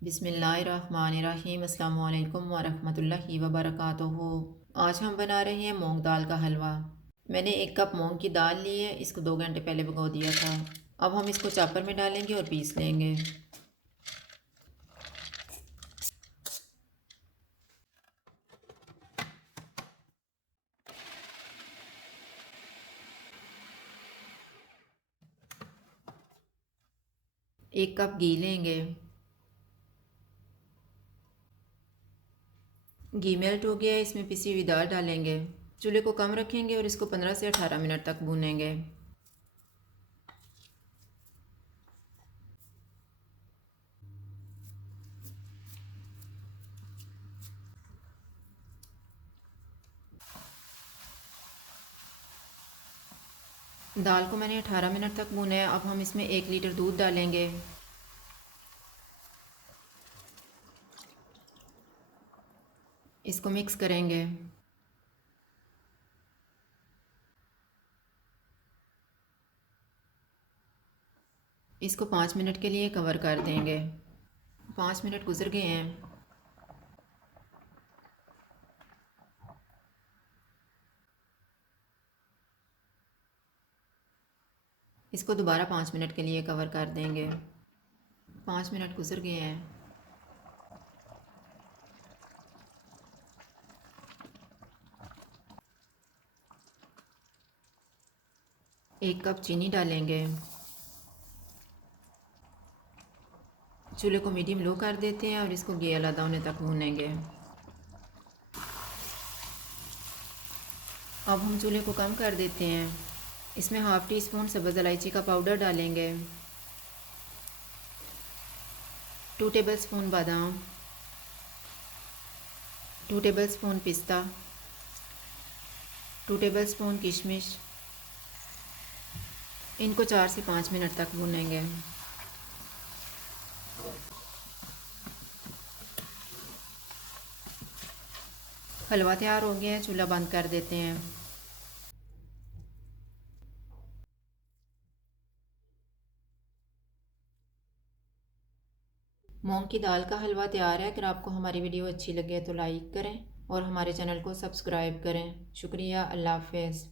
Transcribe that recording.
बिस्मिल्लाहिर्रहमानिर्रहीम। अस्सलामु अलैकुम वरहमतुल्लाहि वबरकातुहू। आज हम बना रहे हैं मूंग दाल का हलवा। मैंने 1 कप मूंग की दाल ली है, इसको 2 घंटे पहले भिगो दिया था। अब हम इसको चॉपर में डालेंगे और पीस लेंगे। एक कप घी लेंगे। घी मेल्ट हो गया है, इसमें पिसी हुई दाल डालेंगे। चूल्हे को कम रखेंगे और इसको 15 से 18 मिनट तक भूनेंगे। दाल को मैंने 18 मिनट तक भूना है। अब हम इसमें 1 लीटर दूध डालेंगे। इसको मिक्स करेंगे। इसको 5 मिनट के लिए कवर कर देंगे। 5 मिनट गुजर गए हैं। इसको दोबारा 5 मिनट के लिए कवर कर देंगे। 5 मिनट गुजर गए हैं। एक कप चीनी डालेंगे। चूल्हे को मीडियम लो कर देते हैं और इसको घी अलग होने तक भूनेंगे। अब हम चूल्हे को कम कर देते हैं। इसमें हाफ़ टी स्पून सब्ज़ इलायची का पाउडर डालेंगे। 2 टेबलस्पून बादाम, 2 टेबलस्पून पिस्ता, 2 टेबलस्पून किशमिश। इनको 4 से 5 मिनट तक भूनेंगे। हलवा तैयार हो गया है, चूल्हा बंद कर देते हैं। मूंग की दाल का हलवा तैयार है। अगर आपको हमारी वीडियो अच्छी लगे तो लाइक करें और हमारे चैनल को सब्सक्राइब करें। शुक्रिया। अल्लाह हाफ़िज़।